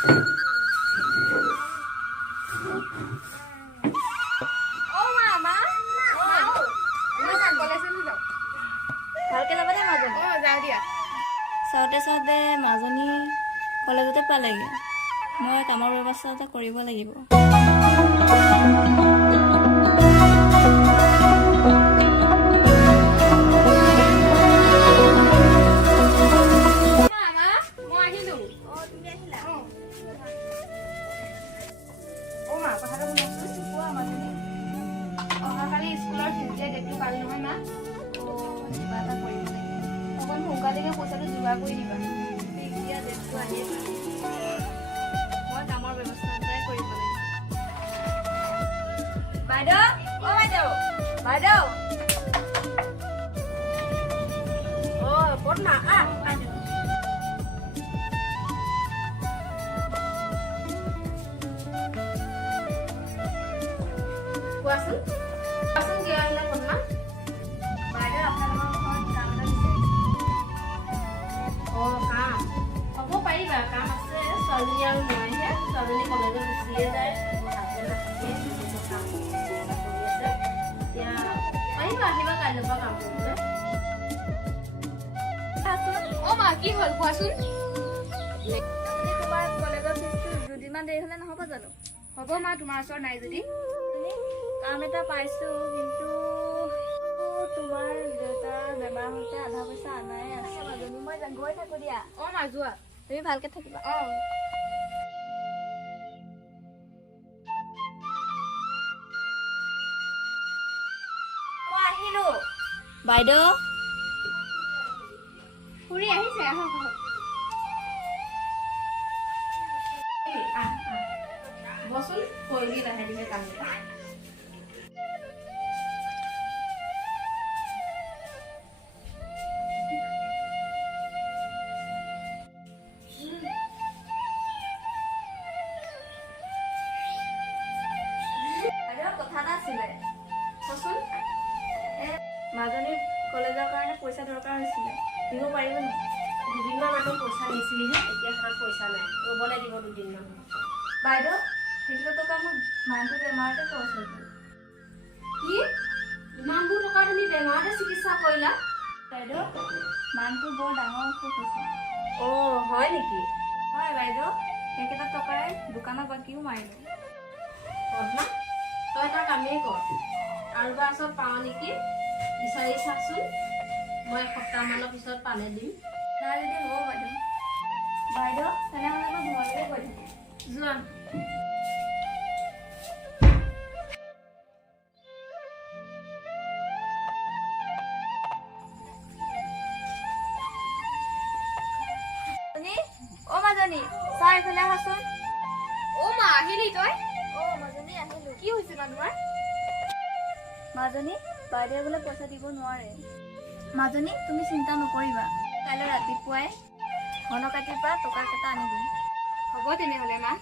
ভালকে যাবানে মাজনী? যাওঁ দিয়া। চাওঁতে চাওঁতে মাজনী কলেজতে পালেগে। মই কামৰ ব্যৱস্থা এটা কৰিব লাগিব। পইচাটো যোগাৰ কৰি দিবা। এতিয়া ডেটটো আহিয়ে পালে। মই কামৰ ব্যৱস্থা এটাই কৰিব লাগিব। বাইদেউ, অ' বাইদেউ, বাইদেউ। অ' পদ্মা আহ। কোৱাচোন কিয় আহিলা পদ্মা? বাইদেউ আপোনালোকৰ ঘৰত কাম এটা বিচাৰিছে। অ' কাম হ'ব পাৰিবা, কাম আছে। ছোৱালীজনী আৰু মইহে, ছোৱালীজনী কলেজত গুচিয়ে যায়, হাজবেণ্ড নাথাকে, কাম কৰি আছে। এতিয়া পাৰিবা, আহিবা কাইলৈৰ পৰা কাম কৰিবলৈ। অ' মা কি হ'ল কোৱাচোন? তোমাৰ কলেজৰ ফিজটো দুদিনমান দেৰি হ'লে নহ'ব জানো? হ'ব মা, তোমাৰ ওচৰত নাই যদি। কাম এটা পাইছো, কিন্তু তোমাৰ দেউতাৰ বেমাৰ হৈছে, আধা পইচা আনাই আছে। মাজনী মই গৈ থাকো দিয়া। অ' মা যোৱা। তুমি ভালকে থাকিবা। অ' মই আহিলো। বাইদেউ খুৰী আহিছে, আহক আহক। বচোন কৰিবি লাহে ধীৰে কাম এটা। বাইদেউ কথা এটা আছিলে। কচোন। মাজনীৰ কলেজৰ কাৰণে পইচা দৰকাৰ হৈছিলে, দিব পাৰিব নেকি? দুদিনমান আগত পইচা নিছিলিহে, এতিয়া হাতত পইচা নাই, ৰ'বলৈ দিব দুদিনমান। বাইদেউ সেইটো টকা মোৰ মানুহটো বেমাৰতে খৰচ হৈ গ'ল। কি ইমানবোৰ টকা তুমি বেমাৰতে চিকিৎসা কৰিলা? বাইদেউ মানুহটো বৰ ডাঙৰ অসুখ হৈছে। অ' হয় নেকি? হয় বাইদেউ, সেইকেইটা টকাৰে দোকানৰ বাকীও মাৰিলো। পদ্মা তই এটা কামেই কৰ, কাৰোবাৰ ওচৰত পাওঁ নেকি বিচাৰি চাচোন, মই এসপ্তাহমানৰ পিছত পালে দিম। নাই যদি হ'ব বাইদেউ। বাইদেউ তেনেহ'লে মই ঘৰলৈকে গৈ থাকোঁ। যোৱা। অ' মাজনী চা এইফালে আহাচোন। অ' মা আহিলি তই? অ' মাজনী আহিলো। কি হৈছে মা তোমাৰ? মাজনী বাইদেৱে বোলে পইচা দিব নোৱাৰে। মাজনী তুমি চিন্তা নকৰিবা, কাইলৈ ৰাতিপুৱাই ঘনকাতিৰ পৰা টকা কেইটা আনি দিম। হ'ব তেনেহ'লে মা।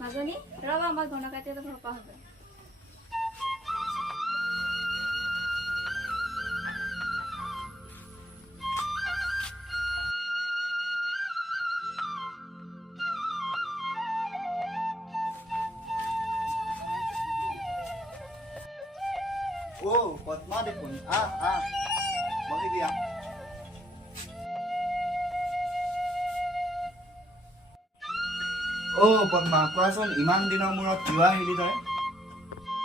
মাজনী ৰ'বা, মই ঘনকাতি এটা ঘৰৰ পৰা হ'ব। Oh, Padma দেখোন বহিবি আহ। পদ্মা কোৱাচোন, ইমান দিনৰ মূৰত কিয় আহিলি তই?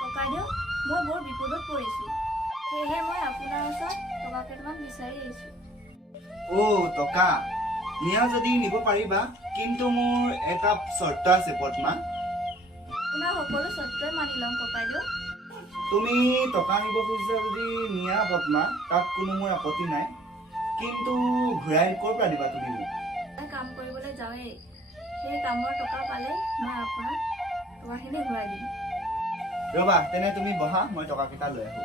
ককাইদেউ মই বৰ বিপদত পৰিছোঁ, সেয়েহে মই আপোনাৰ ওচৰত টকা কেইটামান বিচাৰি আহিছোঁ। টকা নিয়া যদি নিব পাৰিবা, কিন্তু মোৰ এটা চৰ্ত আছে পদ্মা। আপোনাৰ সকলো চৰ্তই মানি ল'ম ককাইদেউ। তুমি টকা নিব খুজিছা যদি নিয়া পদ্মা, তাত কোনো মোৰ আপত্তি নাই, কিন্তু ঘূৰাই ক'ৰ পৰা দিবা তুমি মোক? মই কাম কৰিবলৈ যাওঁৱেই, সেই কামৰ টকা পালে মই আপোনাক টকাখিনি ঘূৰাই দিম। ৰবা তেনে তুমি বহা, মই টকা কেইটা লৈ আহো।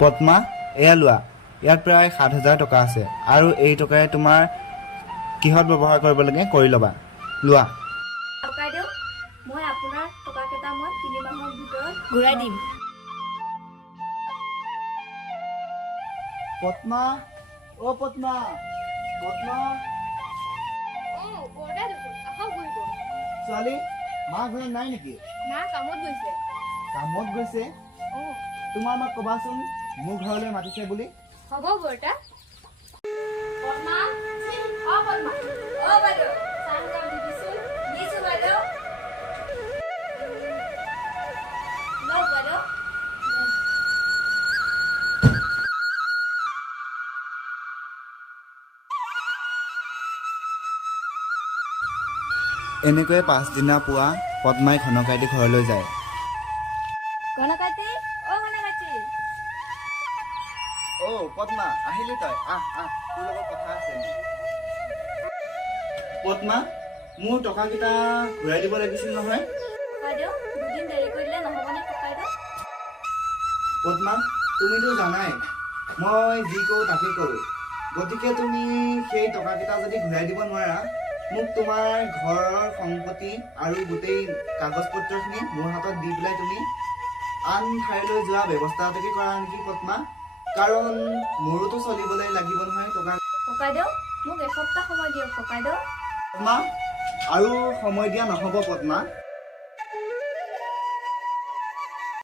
পদ্মা এয়া লোৱা, ইয়াত প্ৰায় ৭,০০০ টকা আছে, আৰু এই টকাৰে তোমাৰ কিহত ব্যৱহাৰ কৰিব লাগে কৰি ল'বা, লোৱা। ককাইদেউ মই আপোনাৰ টকা কেইটা মই ঘূৰাই দিম। পদ্মা, অ পদ্মা, পদ্মা, ছোৱালী মা ঘৰত নাই নেকি? মা কামত গৈছে। কামত গৈছে? তোমাৰ মাক কবাচোন মোৰ ঘৰলৈ মাতিছে বুলি। হ'ব বৰ্তা। পদ্মা, অ পদ্মা, অ বাইদেউ, চাহ কাপ দিবিচোন। দিছো বাইদেউ। লওক বাইদেউ। এনেকৈয়ে পাছদিনা পুৱা পদ্মাই ঘনকাইটি ঘৰলৈ যায়। ঘনকাইটি, অ ঘনকাইটি। অ পদ্মা, আহিলি তই? আহ আহ, তোৰ লগত কথা আছে মোৰ। পদ্মা, মোৰ টকাকেইটা ঘূৰাই দিব লাগিছিল নহয়। বাইদেউ, দুদিন দেৰি কৰি দিলে নহ'বনে ককাইদেউ? পদ্মা, তুমিতো জানাই মই যি কৰোঁ তাকে কৰোঁ। গতিকে তুমি সেই টকাকেইটা যদি ঘূৰাই দিব নোৱাৰা, মোক তোমাৰ ঘৰৰ সম্পত্তি আৰু গোটেই কাগজ পত্ৰখিনি মোৰ হাতত দি পেলাই তুমি আন ঠাইলৈ যোৱা ব্যৱস্থা এটাকে কৰা নেকি পদ্মা? কাৰণ মোৰোতো চলিবলৈ লাগিব নহয় টকা। ককাইদেউ, মোক এসপ্তাহ সময় দিয়ক ককাইদেউ। পদ্মা, আৰু সময় দিয়া নহ'ব পদ্মা।